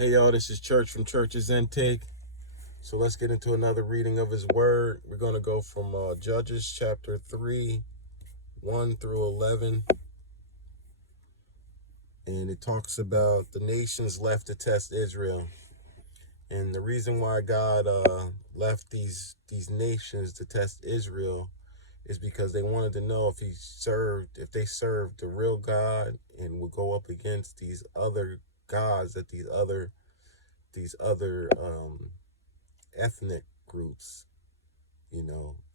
Hey y'all, this is Church from Church's Intake. So let's get into another reading of his word. We're going to go from Judges chapter 3, 1 through 11. And it talks about the nations left to test Israel. And the reason why God left these nations to test Israel is because they wanted to know if they served the real God and would go up against these other gods that these other ethnic groups,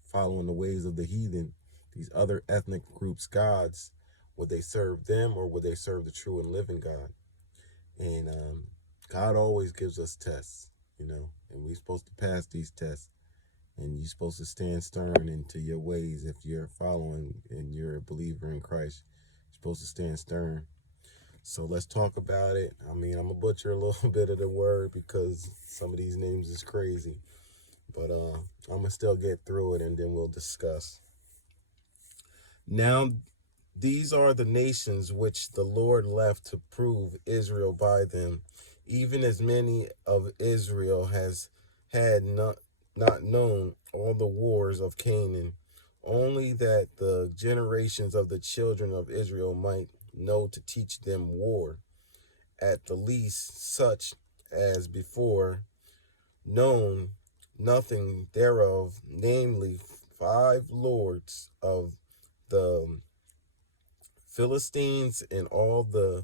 following the ways of the heathen, these other ethnic groups' gods, would they serve them or would they serve the true and living God? And God always gives us tests, and we're supposed to pass these tests. And you're supposed to stand stern into your ways if you're following and you're a believer in Christ. You're supposed to stand stern. So let's talk about it. I'm going to butcher a little bit of the word because some of these names is crazy. But I'm going to still get through it and then we'll discuss. Now, these are the nations which the Lord left to prove Israel by them, even as many of Israel had not known all the wars of Canaan, only that the generations of the children of Israel might know to teach them war, at the least such as before known nothing thereof, namely 5 lords of the Philistines and all the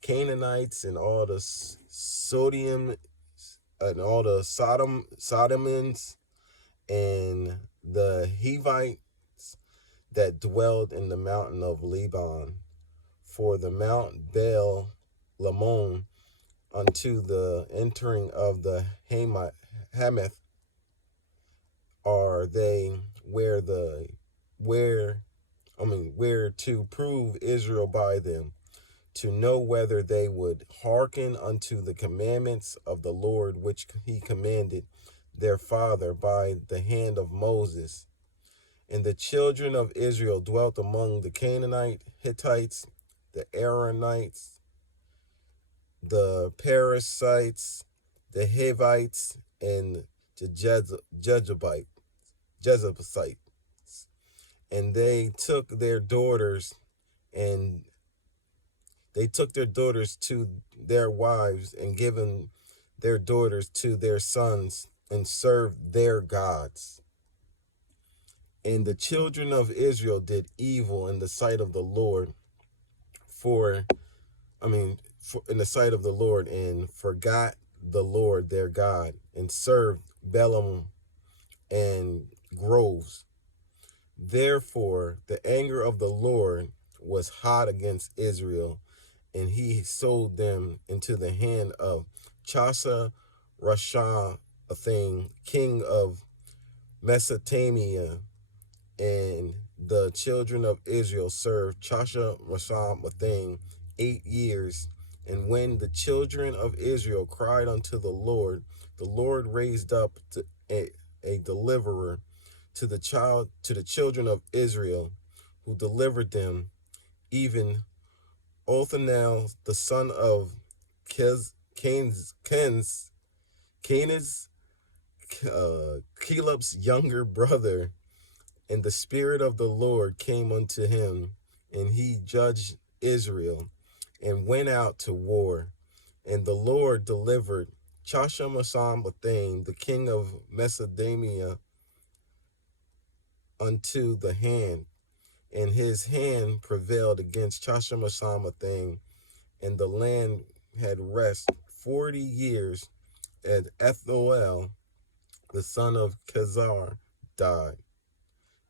Canaanites and all the Sodium and all the Sodomans and the Hivites that dwelled in the mountain of Lebanon, for the Mount Baal Lamon unto the entering of the Hamath are they where to prove Israel by them, to know whether they would hearken unto the commandments of the Lord which he commanded their father by the hand of Moses. And the children of Israel dwelt among the Canaanite, Hittites, the Aaronites, the Perizzites, the Hivites, and the Jebusites. And they took their daughters to their wives and given their daughters to their sons and served their gods. And the children of Israel did evil in the sight of the Lord, in the sight of the Lord, and forgot the Lord their God, and served Balaam and groves. Therefore, the anger of the Lord was hot against Israel, and he sold them into the hand of Chasa Rasha-Atham, king of Mesopotamia, and the children of Israel served Chasa Rasha-Atham 8 years. And when the children of Israel cried unto the Lord raised up a deliverer to the children of Israel, who delivered them, even Othniel, the son of Kenaz, Caleb's younger brother. And the Spirit of the Lord came unto him, and he judged Israel, and went out to war. And the Lord delivered Chasham-Atham, the king of Mesopotamia, unto the hand, and his hand prevailed against Chasham-Atham, and the land had rest 40 years, and Ethoel, the son of Kezar, died.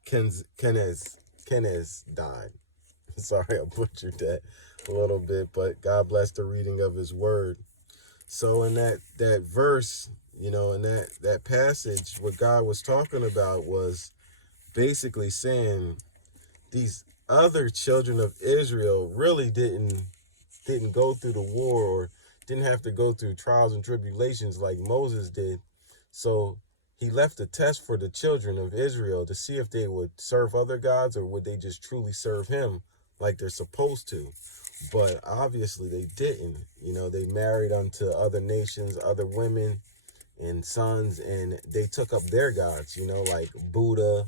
Kenaz died. Sorry, I butchered that a little bit, but God bless the reading of his word. So in that verse, in that passage, what God was talking about was basically saying these other children of Israel really didn't go through the war or didn't have to go through trials and tribulations like Moses did. So he left a test for the children of Israel to see if they would serve other gods or would they just truly serve him like they're supposed to. But obviously they didn't. They married unto other nations, other women and sons, and they took up their gods, like Buddha,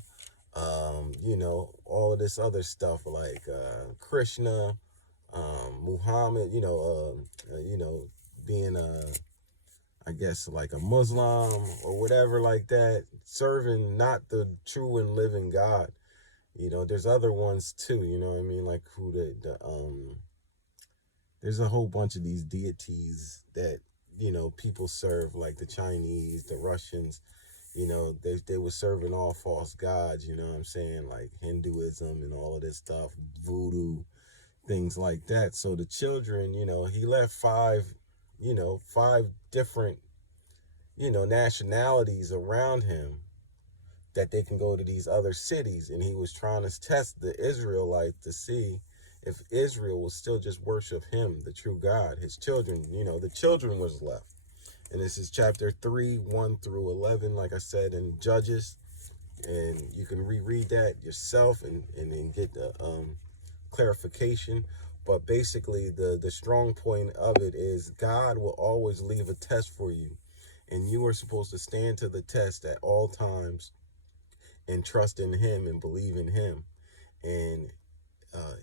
all of this other stuff like Krishna, Muhammad, being I guess like a Muslim or whatever like that, serving not the true and living God. There's other ones too, you know what I mean? Like who there's a whole bunch of these deities that, people serve, like the Chinese, the Russians, they were serving all false gods, you know what I'm saying? Like Hinduism and all of this stuff, voodoo, things like that. So the children, he left five different, nationalities around him that they can go to these other cities. And he was trying to test the Israelites to see if Israel will still just worship him, the true God. His children, the children was left. And this is chapter 3, 1 through 11, like I said, in Judges. And you can reread that yourself and then get the clarification. But basically, the strong point of it is God will always leave a test for you. And you are supposed to stand to the test at all times and trust in him and believe in him. And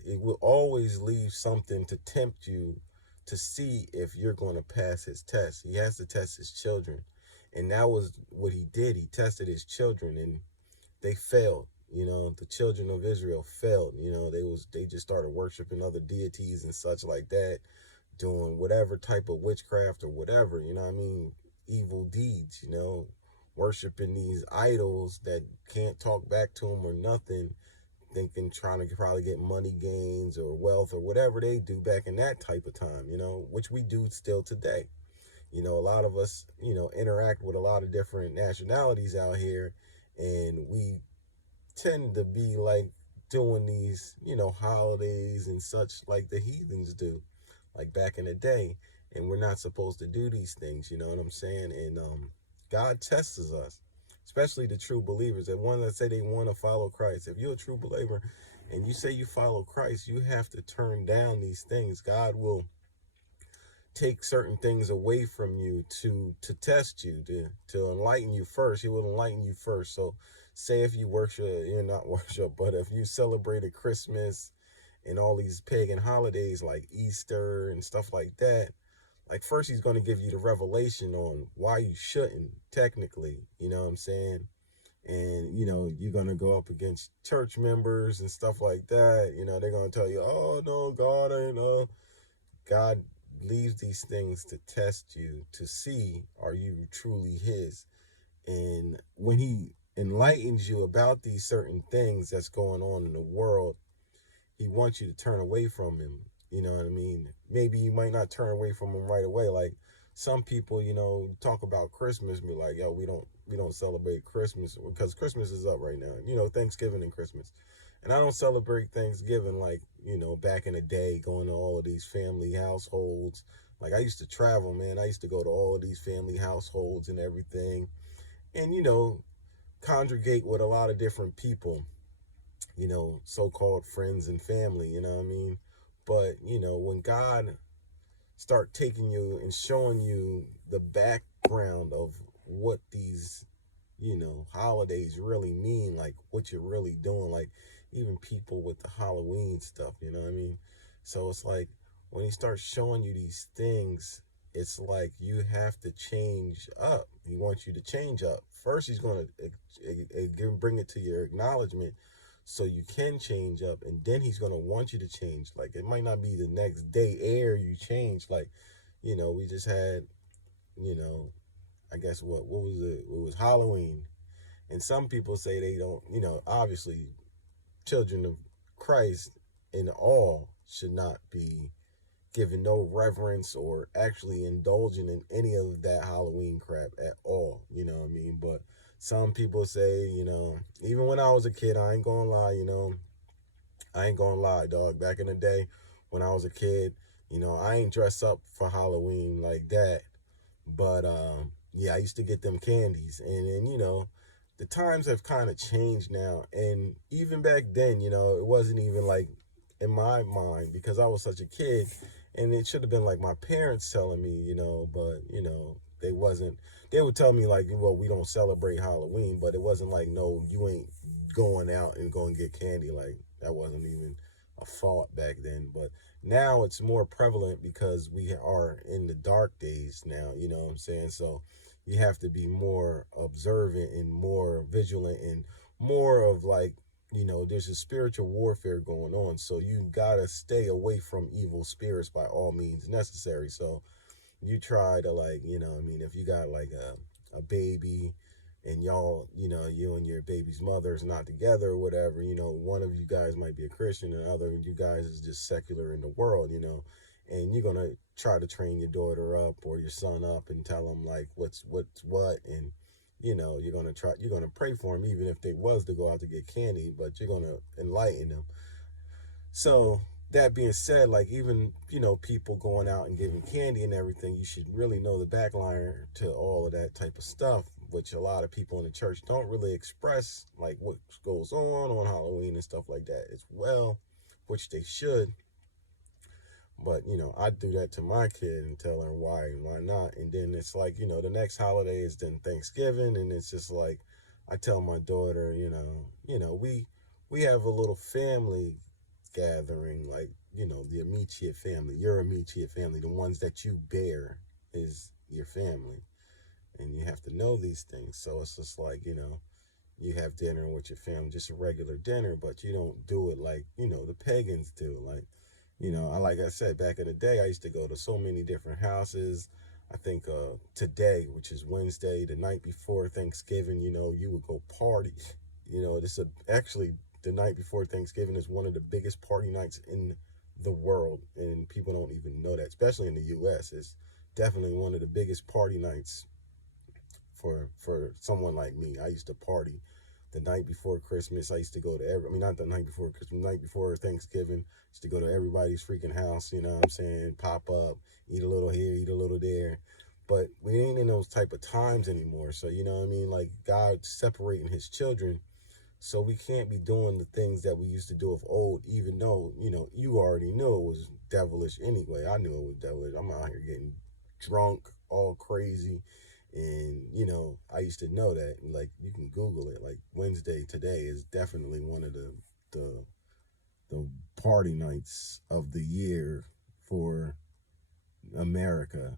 it will always leave something to tempt you to see if you're going to pass his test. He has to test his children. And that was what he did. He tested his children and they failed. The children of Israel failed. They just started worshiping other deities and such like that, doing whatever type of witchcraft or whatever, evil deeds, worshiping these idols that can't talk back to them or nothing, trying to probably get money gains or wealth or whatever they do back in that type of time, which we do still today. A lot of us, interact with a lot of different nationalities out here, and we tend to be like doing these, holidays and such like the heathens do, like back in the day. And we're not supposed to do these things, you know what I'm saying? And God tests us, especially the true believers, the one that say they want to follow Christ. If you're a true believer and you say you follow Christ, you have to turn down these things. God will take certain things away from you to test you, to enlighten you first. He will enlighten you first. So say if you you're not worship, but if you celebrated Christmas and all these pagan holidays like Easter and stuff like that, like first he's going to give you the revelation on why you shouldn't technically, you know what I'm saying? And, you're going to go up against church members and stuff like that. They're going to tell you, oh, no, God ain't, God leaves these things to test you, to see, are you truly his? And when he enlightens you about these certain things that's going on in the world, he wants you to turn away from him. You know what I mean? Maybe you might not turn away from him right away. Like some people, talk about Christmas and be like, yo, we don't celebrate Christmas because Christmas is up right now. Thanksgiving and Christmas. And I don't celebrate Thanksgiving like, back in the day, going to all of these family households. Like I used to travel, man. I used to go to all of these family households and everything. And, congregate with a lot of different people, so-called friends and family, you know what I mean? But, when God start taking you and showing you the background of what these, holidays really mean, like what you're really doing, like even people with the Halloween stuff, you know what I mean? So it's like when he starts showing you these things, it's like you have to change up. He wants you to change up. First, he's going to bring it to your acknowledgement so you can change up, and then he's going to want you to change. Like it might not be the next day air you change. Like, we just had, I guess what was it? It was Halloween. And some people say they don't, obviously children of Christ in all should not be giving no reverence or actually indulging in any of that Halloween crap at all. You know what I mean? But some people say, even when I was a kid, I ain't gonna lie, I ain't gonna lie, dog. Back in the day when I was a kid, I ain't dress up for Halloween like that. But yeah, I used to get them candies. And then, the times have kind of changed now. And even back then, it wasn't even like in my mind, because I was such a kid, and it should have been like my parents telling me, but they wasn't. They would tell me like, well, we don't celebrate Halloween, but it wasn't like, no, you ain't going out and going to get candy. Like that wasn't even a thought back then. But now it's more prevalent because we are in the dark days now. You know what I'm saying? So you have to be more observant and more vigilant and more of like, there's a spiritual warfare going on. So you gotta stay away from evil spirits by all means necessary. So you try to, like, if you got like a baby and y'all, you and your baby's mother is not together or whatever, one of you guys might be a Christian and the other of you guys is just secular in the world, and you're gonna try to train your daughter up or your son up and tell them like what's what, and you're gonna pray for them even if they was to go out to get candy, but you're gonna enlighten them. So that being said, like, even people going out and giving candy and everything, you should really know the backliner to all of that type of stuff, which a lot of people in the church don't really express, like what goes on Halloween and stuff like that as well, which they should. But I do that to my kid and tell her why and why not. And then it's like, the next holiday is then Thanksgiving, and it's just like I tell my daughter, we have a little family gathering, like, the immediate family, your immediate family, the ones that you bear is your family. And you have to know these things. So it's just like, you have dinner with your family, just a regular dinner, but you don't do it like, the pagans do. Like, like I said, back in the day, I used to go to so many different houses. I think today, which is Wednesday, the night before Thanksgiving, you would go party. Actually, the night before Thanksgiving is one of the biggest party nights in the world, and people don't even know that, especially in the U.S. It's definitely one of the biggest party nights for someone like me. I used to party the night before Christmas. I used to go to not the night before Christmas, the night before Thanksgiving. I used to go to everybody's freaking house, you know what I'm saying? Pop up, eat a little here, eat a little there. But we ain't in those type of times anymore. So, you know what I mean? Like, God separating his children. So we can't be doing the things that we used to do of old, even though, you already knew it was devilish anyway. I knew it was devilish. I'm out here getting drunk, all crazy. And, I used to know that. Like, you can Google it. Like, Wednesday today is definitely one of the the party nights of the year for America.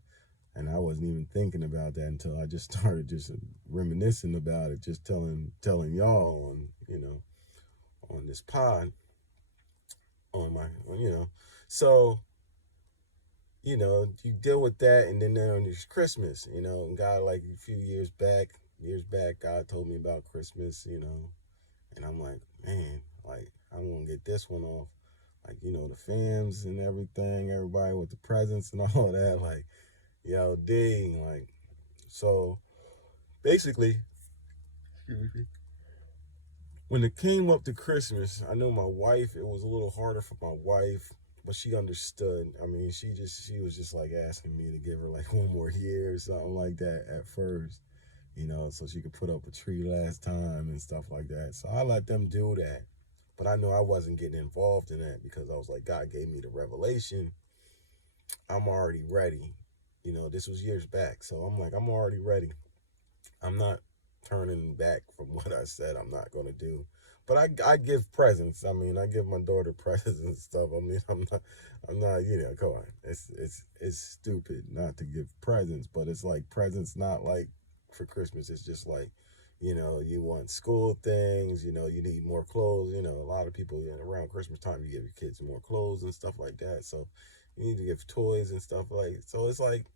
And I wasn't even thinking about that until I just started just reminiscing about it, just telling y'all on, on this pod, on my, so, you deal with that. And then there's Christmas, and God, like a few years back, God told me about Christmas, and I'm like, man, like, I want to get this one off. Like, the fams and everything, everybody with the presents and all that, like, yo, dang, like, so basically, when it came up to Christmas, I know my wife, it was a little harder for my wife, but she understood. I mean, she was just like asking me to give her like one more year or something like that at first, so she could put up a tree last time and stuff like that. So I let them do that. But I know I wasn't getting involved in that because I was like, God gave me the revelation. I'm already ready. This was years back. So I'm like, I'm already ready. I'm not turning back from what I said I'm not going to do. But I give presents. I mean, I give my daughter presents and stuff. I mean, I'm not, come on. It's stupid not to give presents, but it's like presents not like for Christmas. It's just like, you want school things, you need more clothes. A lot of people, around Christmas time, you give your kids more clothes and stuff like that. So you need to give toys and stuff like, so it's like,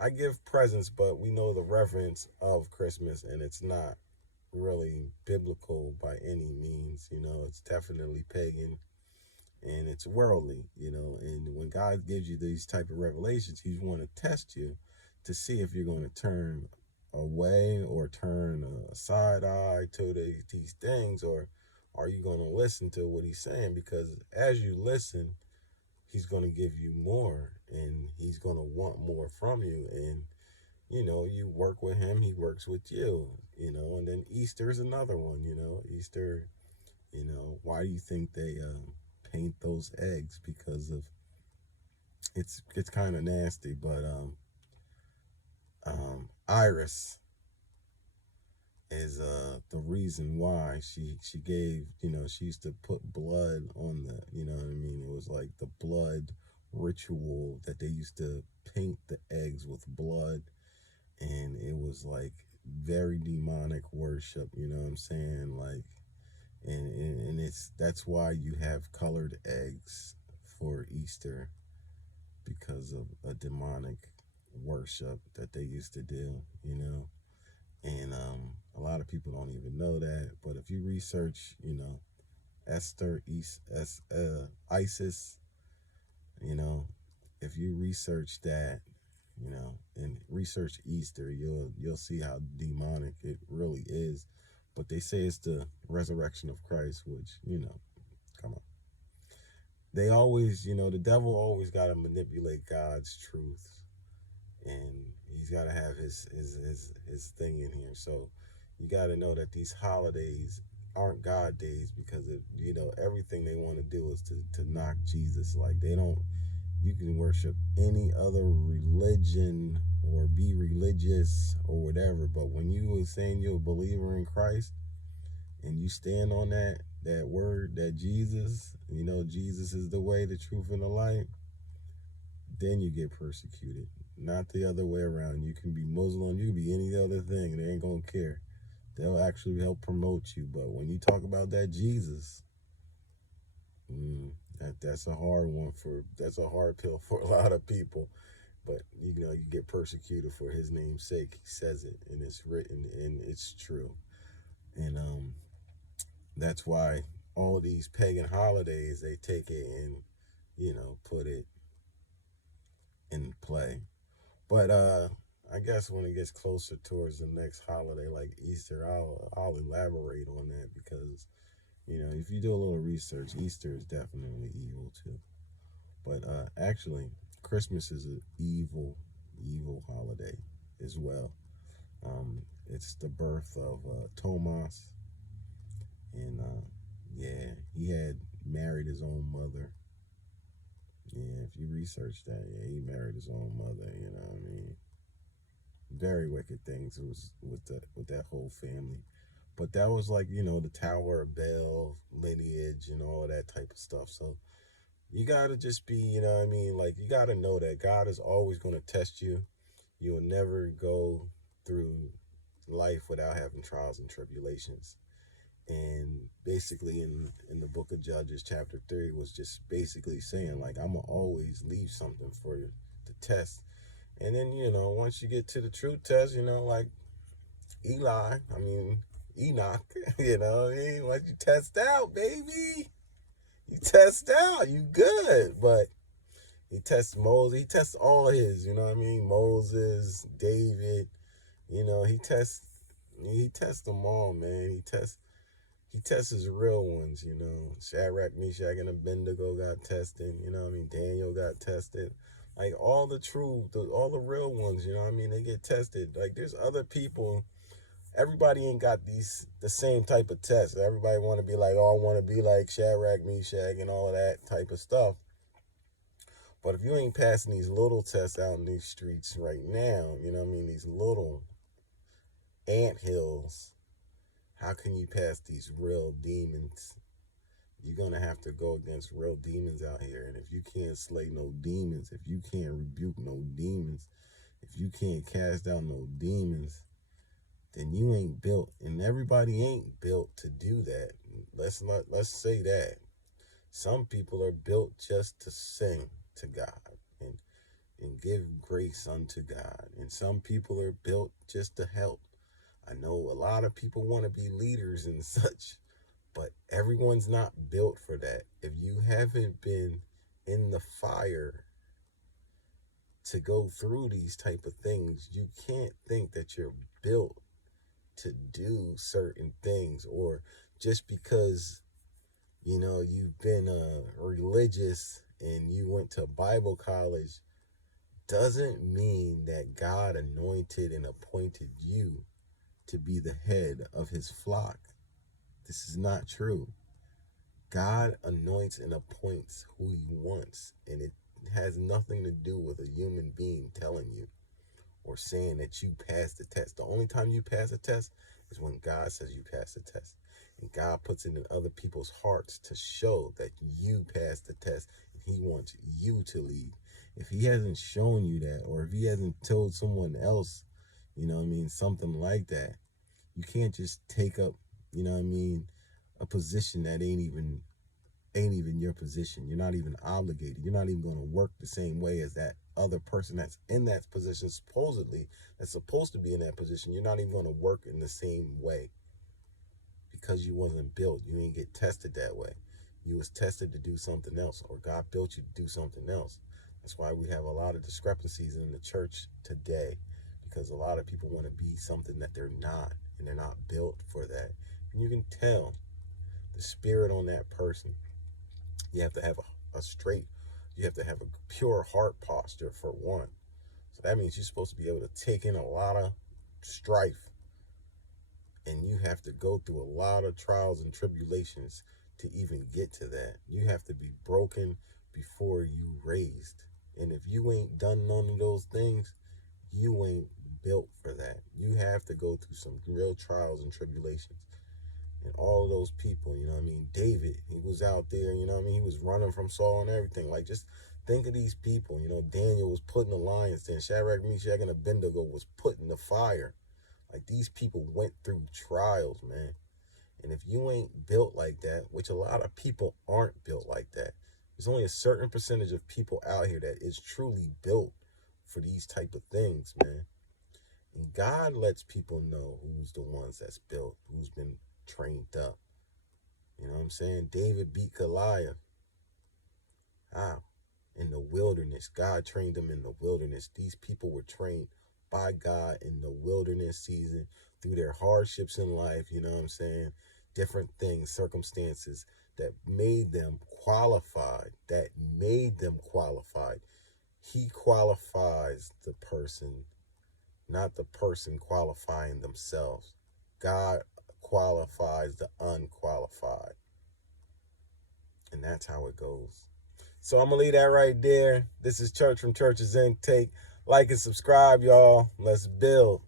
I give presents, but we know the reverence of Christmas, and it's not really biblical by any means. It's definitely pagan and it's worldly, and when God gives you these type of revelations, he's want to test you to see if you're going to turn away or turn a side eye to these things, or are you going to listen to what he's saying? Because as you listen, he's going to give you more, and he's going to want more from you. And you work with him, he works with you, and then Easter is another one. Easter, why do you think they paint those eggs because of it's kind of nasty. But Iris is the reason why she gave, she used to put blood on the, what I mean, it was like the blood ritual that they used to paint the eggs with blood, and it was like very demonic worship, you know what I'm saying, like, and that's why you have colored eggs for Easter, because of a demonic worship that they used to do, and a lot of people don't even know that. But if you research, Esther, Isis, if you research that, and research Easter, you'll see how demonic it really is. But they say it's the resurrection of Christ, which, come on. They always, the devil always got to manipulate God's truth, and he's got to have his thing in here. So you got to know that these holidays aren't God days, because everything they want to do is to knock Jesus. Like, you can worship any other religion or be religious or whatever, but when you are saying you're a believer in Christ and you stand on that word, that Jesus, Jesus is the way, the truth, and the light, then you get persecuted. Not the other way around. You can be Muslim, you can be any other thing, they ain't gonna care. They'll actually help promote you. But when you talk about that Jesus, that's a hard one that's a hard pill for a lot of people. But you get persecuted for his name's sake. He says it, and it's written, and it's true. And that's why all of these pagan holidays, they take it and put it in play. But I guess when it gets closer towards the next holiday, like Easter, I'll elaborate on that, because if you do a little research, Easter is definitely evil too. But actually, Christmas is an evil holiday as well. It's the birth of Thomas, and yeah, he had married his own mother. Yeah, if you research that, yeah, he married his own mother. You know what I mean? Very wicked things with that whole family. But that was like, the Tower of Babel lineage and all that type of stuff. So you got to just be, like, you got to know that God is always going to test you. You will never go through life without having trials and tribulations. And basically in the book of Judges, chapter 3, was just basically saying, like, I'm going to always leave something for you to test. And then, once you get to the true test, like Enoch, once you test out, baby, you test out, you good. But he tests Moses, he tests all his, Moses, David, he tests them all, man. He tests his real ones, Shadrach, Meshach, and Abednego got tested, Daniel got tested. Like, all the real ones, they get tested. Like, there's other people, everybody ain't got the same type of tests. Everybody want to be like, oh, I want to be like Shadrach, Meshach, and all of that type of stuff. But if you ain't passing these little tests out in these streets right now, these little anthills, how can you pass these real demons? You're going to have to go against real demons out here. And if you can't slay no demons, if you can't rebuke no demons, if you can't cast out no demons, then you ain't built. And everybody ain't built to do that. Let's say that. Some people are built just to sing to God and give grace unto God. And some people are built just to help. I know a lot of people want to be leaders and such, but everyone's not built for that. If you haven't been in the fire to go through these type of things, you can't think that you're built to do certain things. Or just because, you've been religious and you went to Bible college doesn't mean that God anointed and appointed you to be the head of his flock. This is not true. God anoints and appoints who he wants, and it has nothing to do with a human being telling you or saying that you passed the test. The only time you pass a test is when God says you passed the test. And God puts it in other people's hearts to show that you passed the test and he wants you to lead. If he hasn't shown you that, or if he hasn't told someone else, you know what I mean, something like that, you can't just take up, you know what I mean, a position that ain't even your position. You're not even obligated. You're not even going to work the same way as that other person that's in that position, supposedly, that's supposed to be in that position. You're not even going to work in the same way because you wasn't built. You ain't get tested that way. You was tested to do something else, or God built you to do something else. That's why we have a lot of discrepancies in the church today, because a lot of people want to be something that they're not, and they're not built for that. And you can tell the spirit on that person. You have to have you have to have a pure heart posture for one. So that means you're supposed to be able to take in a lot of strife, and you have to go through a lot of trials and tribulations to even get to that. You have to be broken before you raised. And if you ain't done none of those things, you ain't built for that. You have to go through some real trials and tribulations. And all of those people, you know what I mean? David, he was out there, you know what I mean? He was running from Saul and everything. Like, just think of these people. You know, Daniel was put in the lion's den. Shadrach, Meshach, and Abednego was put in the fire. Like, these people went through trials, man. And if you ain't built like that, which a lot of people aren't built like that, there's only a certain percentage of people out here that is truly built for these type of things, man. And God lets people know who's the ones that's built, who's been trained up. You know what I'm saying? David beat Goliath. How? In the wilderness. God trained them in the wilderness. These people were trained by God in the wilderness season through their hardships in life, you know what I'm saying? Different things, circumstances that made them qualified, He qualifies the person, not the person qualifying themselves. God qualifies the unqualified. And that's how it goes. So I'm going to leave that right there. This is Church from Church's Intake. Like and subscribe, y'all. Let's build.